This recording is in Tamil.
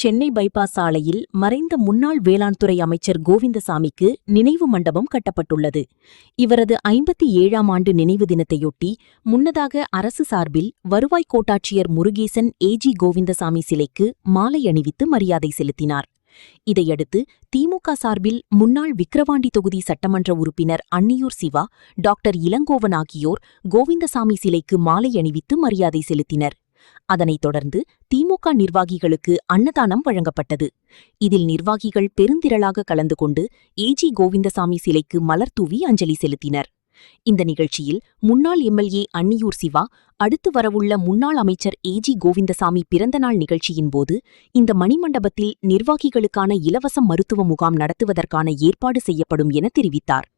சென்னை பைபாஸ் சாலையில் மறைந்த முன்னாள் வேளாண் துறை அமைச்சர் கோவிந்தசாமிக்கு நினைவு மண்டபம் கட்டப்பட்டுள்ளது. இவரது 57ஆம் ஆண்டு நினைவு தினத்தையொட்டி முன்னதாக அரசு சார்பில் வருவாய் கோட்டாட்சியர் முருகேசன் ஏஜி கோவிந்தசாமி சிலைக்கு மாலை அணிவித்து மரியாதை செலுத்தினார். இதையடுத்து திமுக சார்பில் முன்னாள் விக்கிரவாண்டி தொகுதி சட்டமன்ற உறுப்பினர் அன்னியூர் சிவா, டாக்டர் இளங்கோவன் ஆகியோர் கோவிந்தசாமி சிலைக்கு மாலை அணிவித்து மரியாதை செலுத்தினர். அதனைத் தொடர்ந்து திமுக நிர்வாகிகளுக்கு அன்னதானம் வழங்கப்பட்டது. இதில் நிர்வாகிகள் பெருந்திரளாக கலந்து கொண்டு ஏஜி கோவிந்தசாமி சிலைக்கு மலர் தூவி அஞ்சலி செலுத்தினர். இந்த நிகழ்ச்சியில் முன்னாள் எம்எல்ஏ அன்னியூர் சிவா, அடுத்து வரவுள்ள முன்னாள் அமைச்சர் ஏஜி கோவிந்தசாமி பிறந்தநாள் நிகழ்ச்சியின்போது இந்த மணிமண்டபத்தில் நிர்வாகிகளுக்கான இலவச மருத்துவ முகாம் நடத்துவதற்கான ஏற்பாடு செய்யப்படும் என தெரிவித்தார்.